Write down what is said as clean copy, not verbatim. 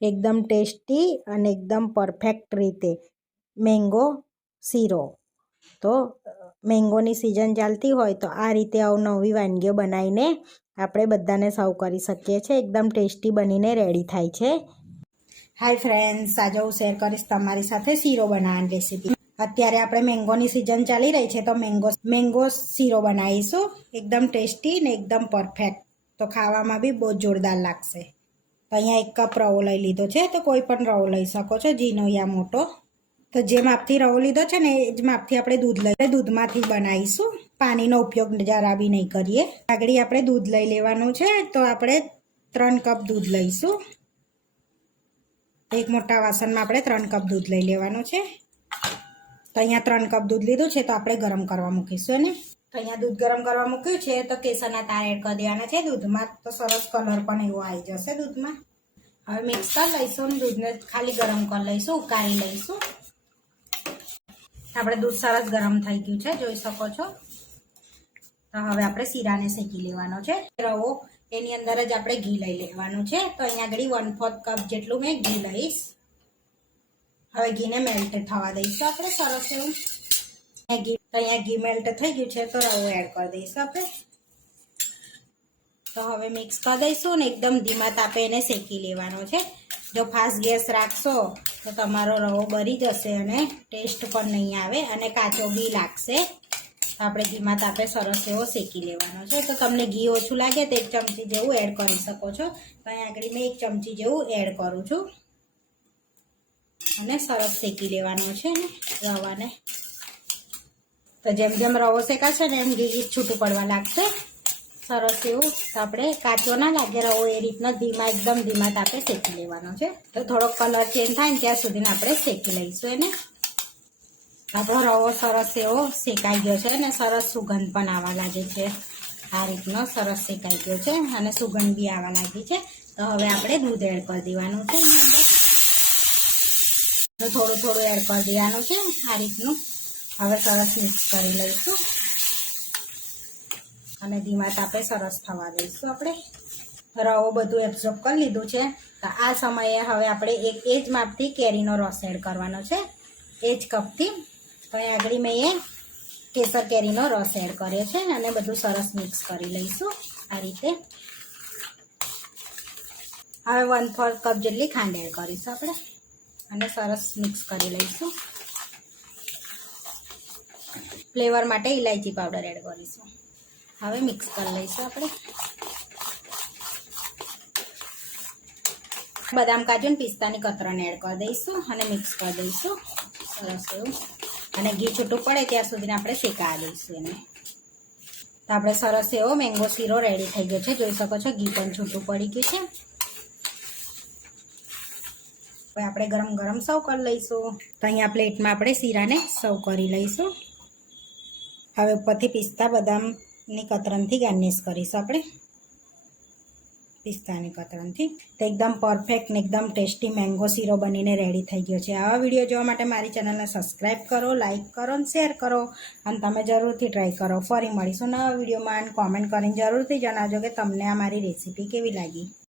એકદમ ટેસ્ટી અને એકદમ પરફેક્ટ રીતે મેંગો શીરો. તો મેંગોની સિઝન ચાલતી હોય તો આ રીતે અવનવી વાનગીઓ બનાવીને આપણે બધાને સર્વ કરી શકીએ છીએ. એકદમ ટેસ્ટી બનીને રેડી થાય છે. હાય ફ્રેન્ડ્સ, આજે હું શેર કરીશ તમારી સાથે શીરો બનાવવાની રેસીપી. અત્યારે આપણે મેંગોની સિઝન ચાલી રહી છે તો મેંગો શીરો બનાવીશું. એકદમ ટેસ્ટી ને એકદમ પરફેક્ટ, તો ખાવામાં બી બહુ જોરદાર લાગશે. તો અહીંયા 1 કપ રવો લઈ લીધો છે. તો કોઈ પણ રવો લઈ શકો છો, ઝીણો યા મોટો. તો જે માપથી રવો લીધો છે ને એ જ માપથી આપણે દૂધમાંથી બનાવીશું. પાણીનો ઉપયોગ જરા બી નહીં કરીએ. આગળ આપણે દૂધ લઈ લેવાનું છે. તો આપણે 3 કપ દૂધ લઈશું. એક મોટા વાસણમાં આપણે 3 કપ દૂધ લઈ લેવાનું છે. તો અહીંયા 3 કપ દૂધ લીધું છે. તો આપણે ગરમ કરવા મૂકીશું એને. તો અહીંયા દૂધ ગરમ કરવા મૂક્યું છે. તો કેસરના તાર એડ કરી દેવાના છે દૂધમાં. તો સરસ કલર પણ એવો આવી જશે દૂધમાં. હવે મિક્સ કરી લઈશું. દૂધને ખાલી ગરમ કરી લઈશું, ઉકાળી લઈશું. આપણે દૂધ સરસ ગરમ થઈ ગયું છે, જોઈ શકો છો. તો હવે આપણે શીરાને શેકી લેવાનો છે. રવો એની અંદર જ આપણે ઘી લઈ લેવાનું છે. તો અહીંયા આગળ 1/4 કપ જેટલું મેં ઘી લઈશ. હવે ઘીને મેલ્ટ થવા દઈશું આપણે સરસ એવું. અહીંયા ઘી મેલ્ટ થઈ ગયું છે. તો રવો એડ કરી દઈશું આપણે. તો હવે મિક્સ કરી દઈશું ને એકદમ ધીમા તાપે એને શેકી લેવાનો છે. જો ફાસ્ટ ગેસ રાખશો તો તમારો રવો બળી જશે અને ટેસ્ટ પણ નહીં આવે અને કાચો બી લાગશે. તો આપણે ધીમા તાપે સરસ એવો શેકી લેવાનો છે. તો તમને ઘી ઓછું લાગે તો 1 ચમચી જેવું એડ કરી શકો છો. તો અહીંયા આગળ મેં 1 ચમચી જેવું એડ કરું છું અને સરસ શેકી લેવાનો છે ને રવાને. તો જેમ જેમ રવો શેકાશે ને એમ ઘી છૂટું પડવા લાગશે સરસ એવું. તો આપણે કાચો ના લાગે રવો એ રીતના એકદમ ધીમા તાપે શેકી લેવાનો છે. તો થોડોક કલર ચેન્જ થાય ને ત્યાં સુધી આપણે શેકી લઈશું એને. આપણો રવો સરસ એવો શેકાઈ ગયો છે અને સરસ સુગંધ પણ આવવા લાગે છે. આ રીતનો સરસ શેકાઈ ગયો છે અને સુગંધ બી આવવા લાગી છે. તો હવે આપણે દૂધ એડ કરી દેવાનું છે. તો થોડું થોડું એડ કરી દેવાનું છે આ રીતનું. હવે સરસ મિક્સ કરી લઈશું અને ધીમા તાપે સરસ થવા દઈશું આપણે. રવો બધું એબ્ઝોર્બ કરી લીધું છે. તો આ સમયે હવે આપણે એ જ માપથી કેરીનો રસ એડ કરવાનો છે, એ જ કપથી. તો અહીં આગળ મેં કેસર કેરીનો રસ એડ કર્યો છે અને બધું સરસ મિક્સ કરી લઈશું આ રીતે. હવે 1/4 કપ જેટલી ખાંડ એડ કરીશું આપણે અને સરસ મિક્સ કરી લઈશું. ફ્લેવર માટે ઇલાયચી પાવડર એડ કરીશું. હવે મિક્સ કરી લઈશું આપણે. બદામ કાજુ ને પિસ્તાની કતરણ એડ કરી દઈશું અને મિક્સ કરી દઈશું સરસ એવું. અને ઘી છૂટું પડે ત્યાં સુધી આપણે શેકાવા દઈશું એને. તો આપણે સરસ એવો મેંગો શીરો રેડી થઈ ગયો છે, જોઈ શકો છો. ઘી પણ છૂટું પડી ગયું છે. હવે આપણે ગરમ ગરમ સર્વ કરી લઈશું. તો અહીંયા પ્લેટમાં આપણે શીરાને સર્વ કરી લઈશું. હવે ઉપરથી પિસ્તા બદામની કતરણથી ગાર્નિશ કરીશું આપણે, પિસ્તાની કતરણથી. તો એકદમ પરફેક્ટ ને એકદમ ટેસ્ટી મેંગો શીરો બનીને રેડી થઈ ગયો છે. આવા વિડીયો જોવા માટે મારી ચેનલને સબસ્ક્રાઈબ કરો, લાઇક કરો અને શેર કરો અને તમે જરૂરથી ટ્રાય કરો. ફરી મળીશું નવા વિડીયોમાં અને કોમેન્ટ કરીને જરૂરથી જણાવજો કે તમને આ મારી રેસીપી કેવી લાગી.